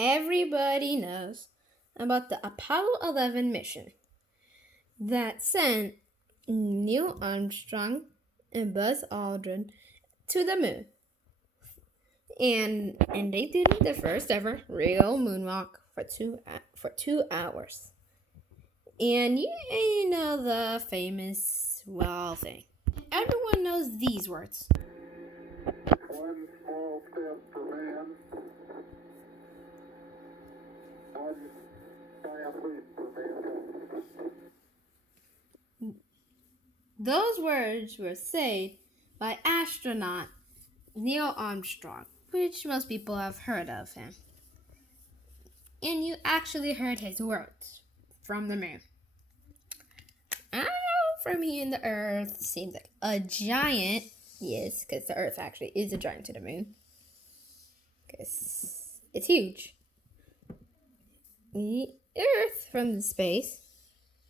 everybody knows about the Apollo 11 mission that sent Neil Armstrong and Buzz Aldrin to the moon. And they did the first ever real moonwalk for 2 hours. And you know the famous thing. Everyone knows these words. One small step for man, one giant leap for mankind. Those words were said by astronaut Neil Armstrong, which most people have heard of him. And you actually heard his words from the moon. I know from here in the Earth seems like a giant. Yes, because the Earth actually is a giant to the moon. Because it's huge. The Earth from the space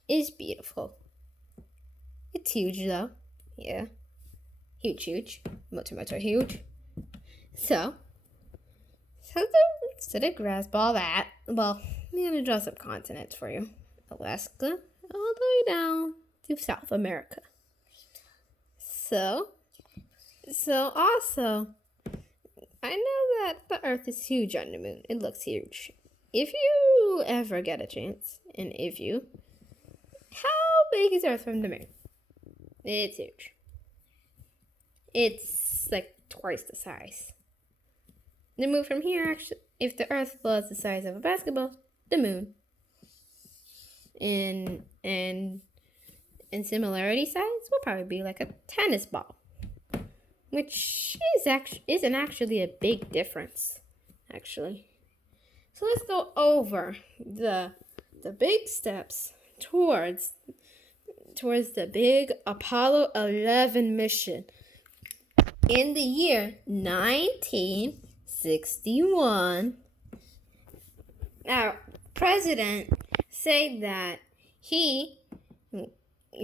is beautiful. It's huge though. Yeah. Huge. Much huge. So to grasp all that, well, I'm going to draw some continents for you. Alaska, all the way down to South America. So also, I know that the Earth is huge on the moon. It looks huge. If you ever get a chance, how big is Earth from the moon? It's huge. It's like twice the size. The moon from here, actually, if the Earth was the size of a basketball, the moon. In similarity size, will probably be like a tennis ball, which isn't actually a big difference, actually. So let's go over the big steps towards the big Apollo 11 mission. In the year 1961, our president said that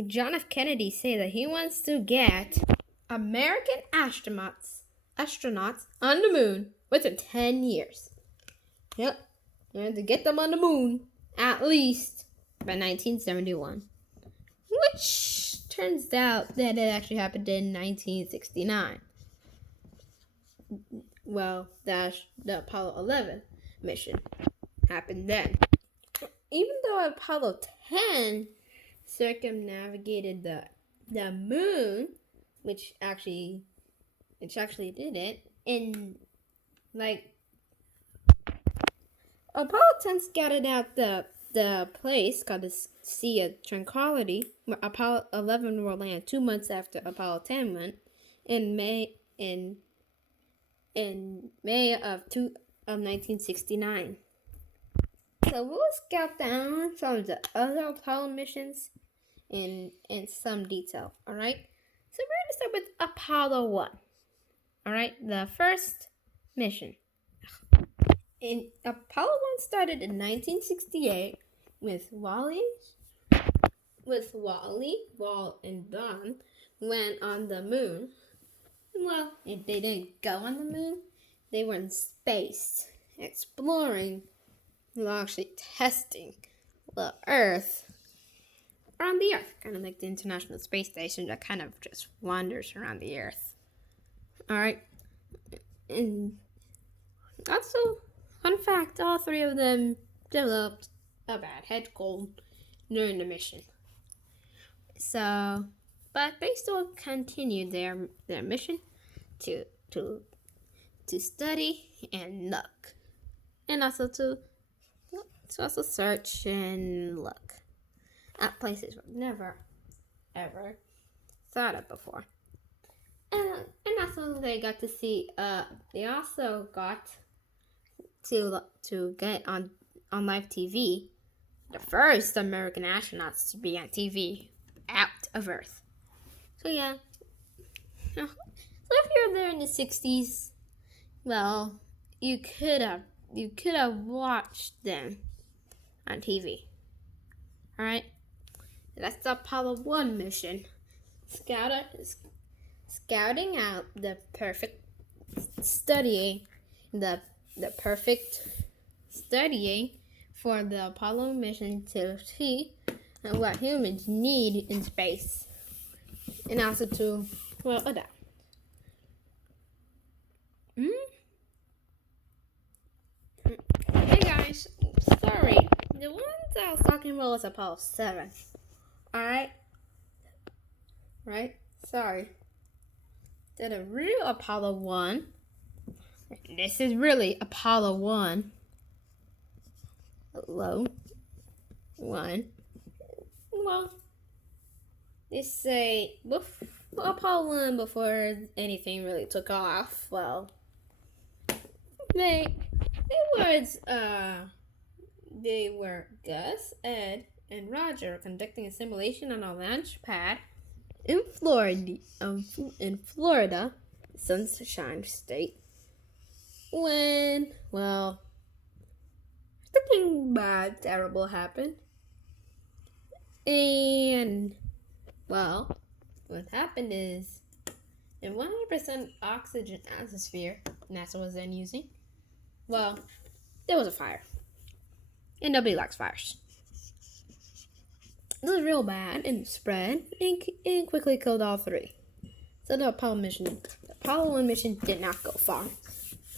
John F. Kennedy said that he wants to get American astronauts on the moon within 10 years. Yep, you have to get them on the moon at least by 1971, which turns out that it actually happened in 1969. Well, the Apollo 11 mission happened then. Even though Apollo 10 circumnavigated the moon, which actually did it, in like Apollo 10 scouted out the place called the Sea of Tranquility, where Apollo 11 will land 2 months after Apollo 10 went in May of 1969. So we'll scout down some of the other Apollo missions in some detail. All right. So we're going to start with Apollo 1. All right, the first mission. Apollo 1 started in 1968 with Wally, Wall, and Don went on the moon. Well, if they didn't go on the moon, they were in space, exploring, well, actually testing the Earth around the Earth, kind of like the International Space Station that kind of just wanders around the Earth. All right, and also, fun fact, all three of them developed a bad head cold during the mission. So, but they still continued their mission to study and look, and also to also search and look at places we've never ever thought of before. And also they got to see. They also got to get on live TV, the first American astronauts to be on TV out of Earth. So yeah. So if you're there in the 60s, well, you could have watched them on TV. All right. That's the Apollo 1 mission. Scouting out studying the perfect studying for the Apollo mission to see what humans need in space, and also to, well, adapt. Hey guys, sorry, the ones I was talking about was Apollo 7. Alright? Right? Sorry. Then the real Apollo 1, this is really Apollo 1. Hello? 1. Well, they say Apollo 1 before anything really took off. Well, they were Gus, Ed, and Roger conducting a simulation on a launch pad in Florida, Sunshine State. When, well, something bad, terrible happened. And, well, what happened is, in 100% oxygen atmosphere NASA was then using, well, there was a fire. And nobody likes fires. It was real bad and spread and quickly killed all three. So the Apollo 1 mission did not go far.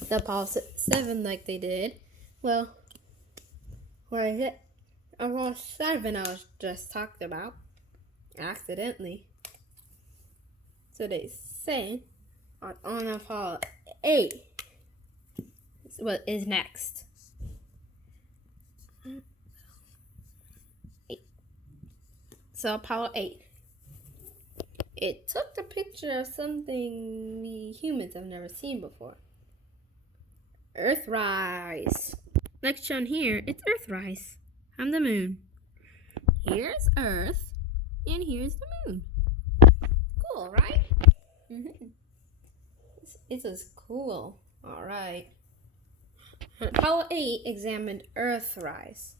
The Apollo 7, like they did, well, where is it? Apollo 7 I was just talked about, accidentally. So they say on Apollo 8, what is next? So Apollo 8. It took the picture of something we humans have never seen before. Earthrise. Like shown here, it's Earthrise on the moon. Here's Earth, and here's the moon. Cool, right? It was cool. All right. Apollo 8 examined Earthrise,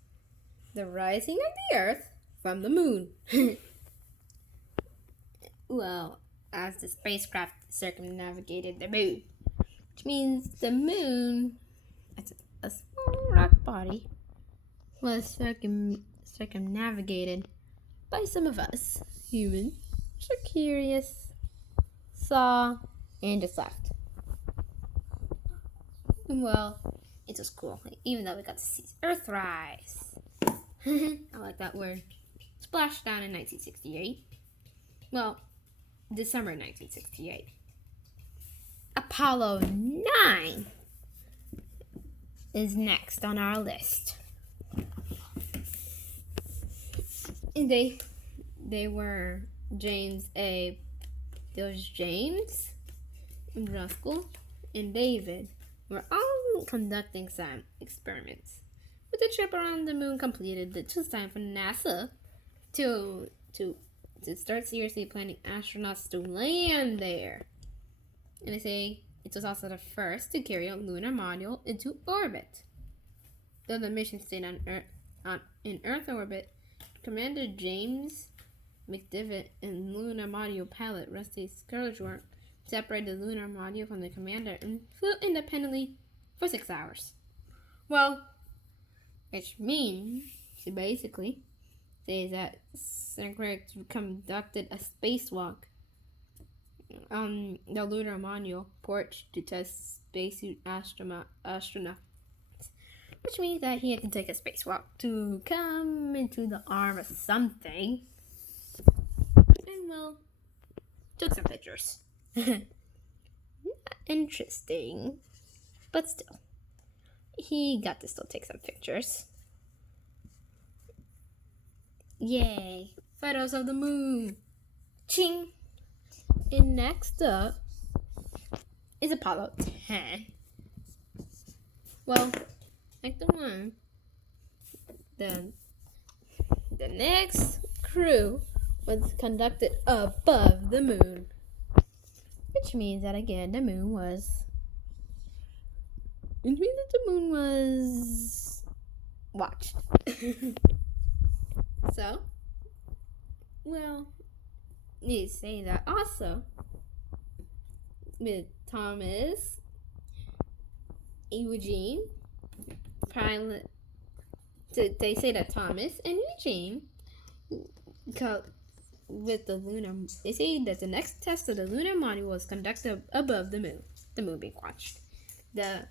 the rising of the Earth from the moon. Well, as the spacecraft circumnavigated the moon, which means the moon, it's a small rock body, was circumnavigated by some of us humans, which are curious, saw, and just left. Well, it was cool, even though we got to see Earthrise. I like that word. Splashed down in 1968. Well, December 1968. Apollo 9 is next on our list. And they were James, Ruskell, and David were all conducting some experiments. With the trip around the moon completed, it was time for NASA to start seriously planning astronauts to land there. And they say it was also the first to carry a lunar module into orbit. Though the mission stayed in Earth orbit, Commander James McDivitt and lunar module pilot Rusty Scourgeworth separated the lunar module from the commander and flew independently for 6 hours. Well, which means, basically, says that Scourgeworth conducted a spacewalk on the lunar module porch to test spacesuit astronauts, which means that he had to take a spacewalk to come into the arm of something. And, well, took some pictures. Interesting, but still, he got to still take some pictures. Yay, photos of the moon. Ching. And next up is Apollo 10. Well, like the one, the next crew was conducted above the moon, which means that again the moon was watched. So, well, you say that also with Thomas, Eugene, pilot. They say that Thomas and Eugene with the lunar. They say that the next test of the lunar module was conducted above the moon being watched. The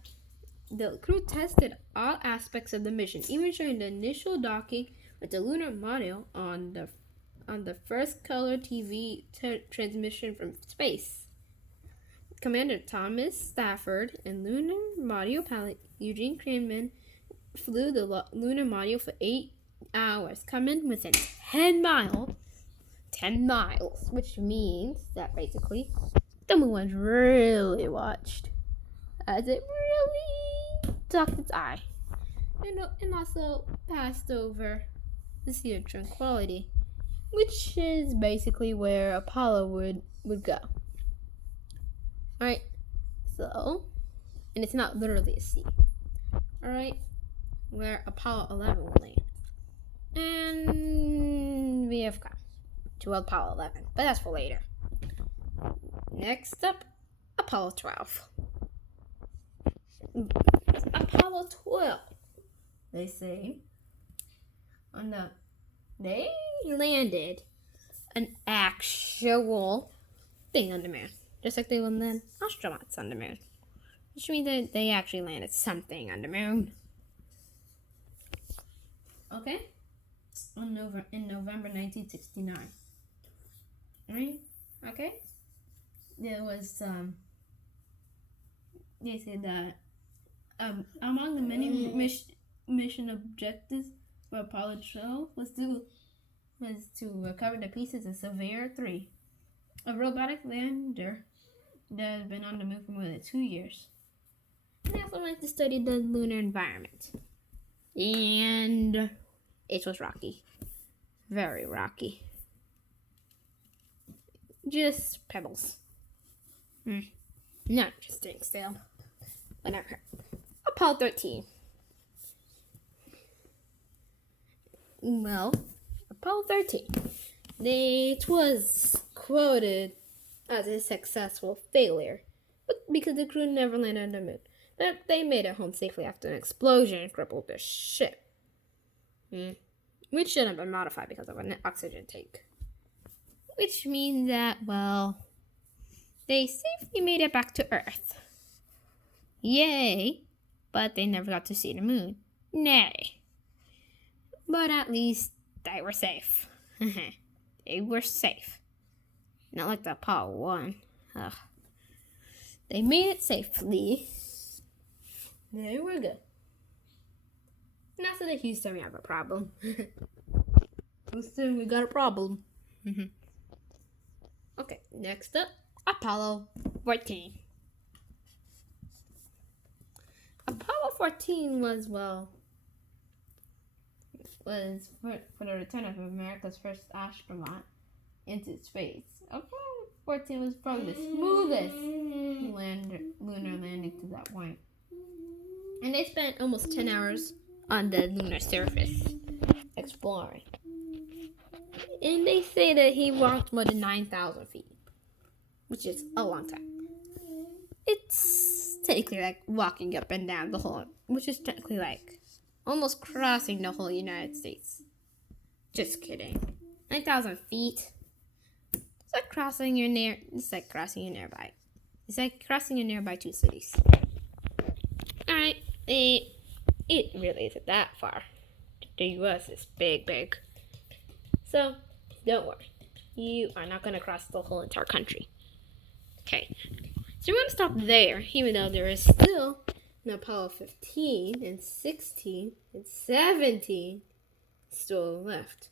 crew tested all aspects of the mission, even during the initial docking with the lunar module on the first color TV transmission from space. Commander Thomas Stafford and lunar module pilot Eugene Kranman flew the lunar module for 8 hours, coming within 10 miles, which means that basically the moon was really watched as it really ducked its eye and also passed over the Sea of Tranquility, which is basically where Apollo would go. Alright, so, and it's not literally a sea. Alright, where Apollo 11 will land. And we have come to Apollo 11, but that's for later. Next up, Apollo 12. Apollo 12, they say, they landed an actual thing on the moon, just like they landed astronauts on the moon, which means that they actually landed something on the moon. Okay, in November 1969. Right? Okay. There was they said that among the many mission objectives for Apollo 12 was to recover the pieces of Surveyor 3, a robotic lander that has been on the moon for more than 2 years. And they also wanted to study the lunar environment. And it was rocky. Very rocky. Just pebbles. Not interesting still. Whatever. Apollo 13. Well, Apollo 13. It was quoted as a successful failure, but because the crew never landed on the moon. That they made it home safely after an explosion crippled the ship, which should have been modified because of an oxygen tank. Which means that, well, they safely made it back to Earth. Yay! But they never got to see the moon. Nay. But at least they were safe. They were safe. Not like the Apollo 1. Ugh. They made it safely. They were good. Not so that Houston, we have a problem. Houston, we got a problem. Okay, next up, Apollo 14. Apollo 14 was for the return of America's first astronaut into space. Apollo 14 was probably the smoothest lunar landing to that point. And they spent almost 10 hours on the lunar surface exploring. And they say that he walked more than 9,000 feet, which is a long time. It's technically like walking up and down the whole, which is technically like almost crossing the whole United States. Just kidding. 9,000 feet. It's like crossing your nearby. It's like crossing your nearby 2 cities. Alright, it really isn't that far. The US is big. So, don't worry. You are not going to cross the whole entire country. Okay. So we're going to stop there, even though there is still an Apollo 15 and 16 and 17 still left.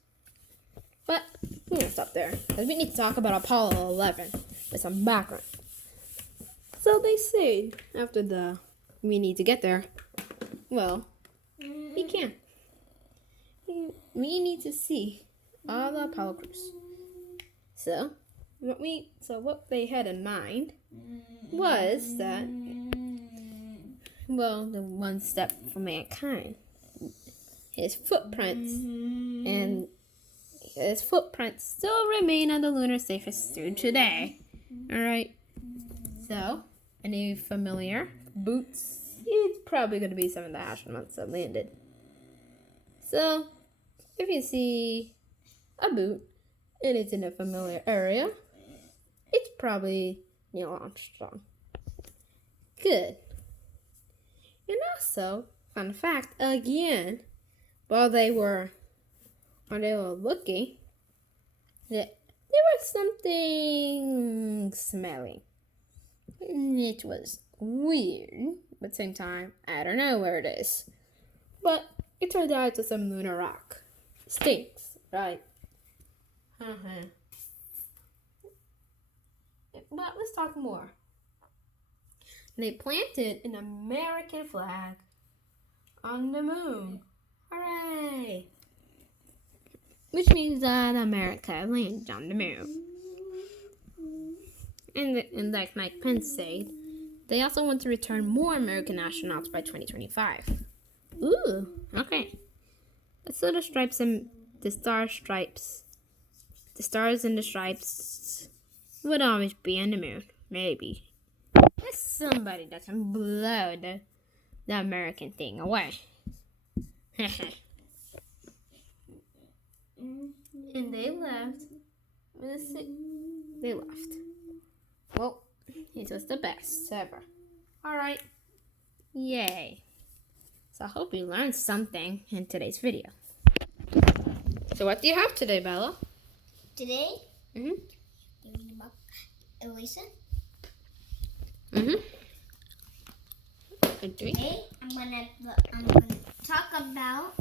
But we're going to stop there, because we need to talk about Apollo 11 with some background. So they say, after we need to get there, well, we can. We need to see all the Apollo crews. So what they had in mind was that, well, the one step for mankind. His footprints still remain on the lunar surface through today. Alright. So, any familiar boots? it's probably going to be some of the astronauts that landed. So, if you see a boot and it's in a familiar area, it's probably Neil Armstrong. Good. And also, fun fact again, while they were looking, there was something smelling. It was weird, but at the same time, I don't know where it is. But it turned out to some lunar rock. Stinks, right? But let's talk more. They planted an American flag on the moon. Hooray! Which means that America landed on the moon. And like Mike Pence said, they also want to return more American astronauts by 2025. Ooh, okay. So the stripes and the star stripes, the stars and the stripes would always be on the moon. Maybe. If somebody doesn't blow the American thing away. And they left. They left. Well, it was the best ever. Alright. Yay. So I hope you learned something in today's video. So what do you have today, Bella? Today, Mm-hmm. you read about Elisa. Mm-hmm. Today, I'm gonna talk about.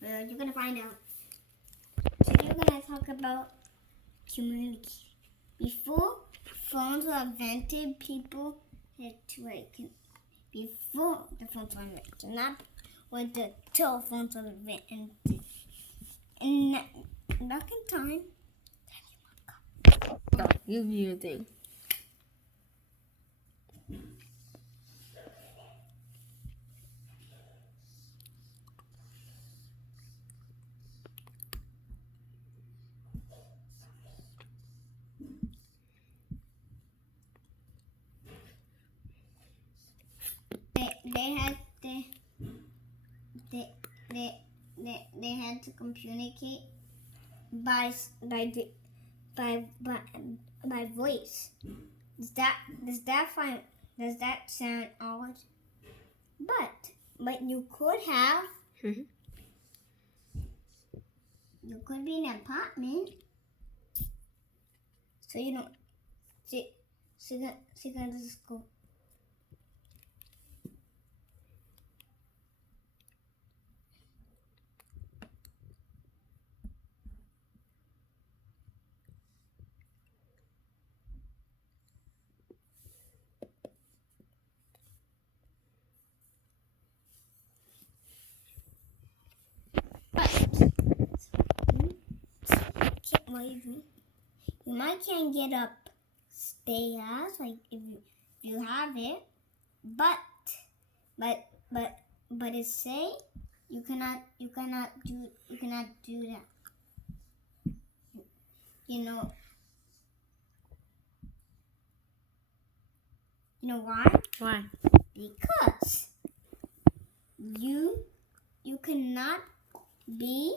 You're gonna find out. Today, we're gonna talk about communication. Before phones were invented, people had to before the phones were invented, not when the telephones were invented. And back in time, You do your thing. they had to communicate by voice. Does that sound odd? But you could have. Mm-hmm. You could be in an apartment, so you don't. So you can just go. You might can't get up stairs like if you have it, but it say you cannot do that. You know why? Why? Because you cannot be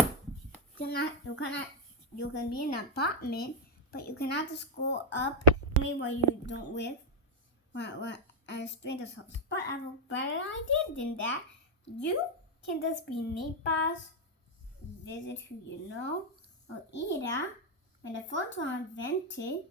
you can be in an apartment, but you cannot just go up where you don't live. I explained this house, but I have a better idea than that. You can just be neighbors, visit who you know, or either when the phones were invented,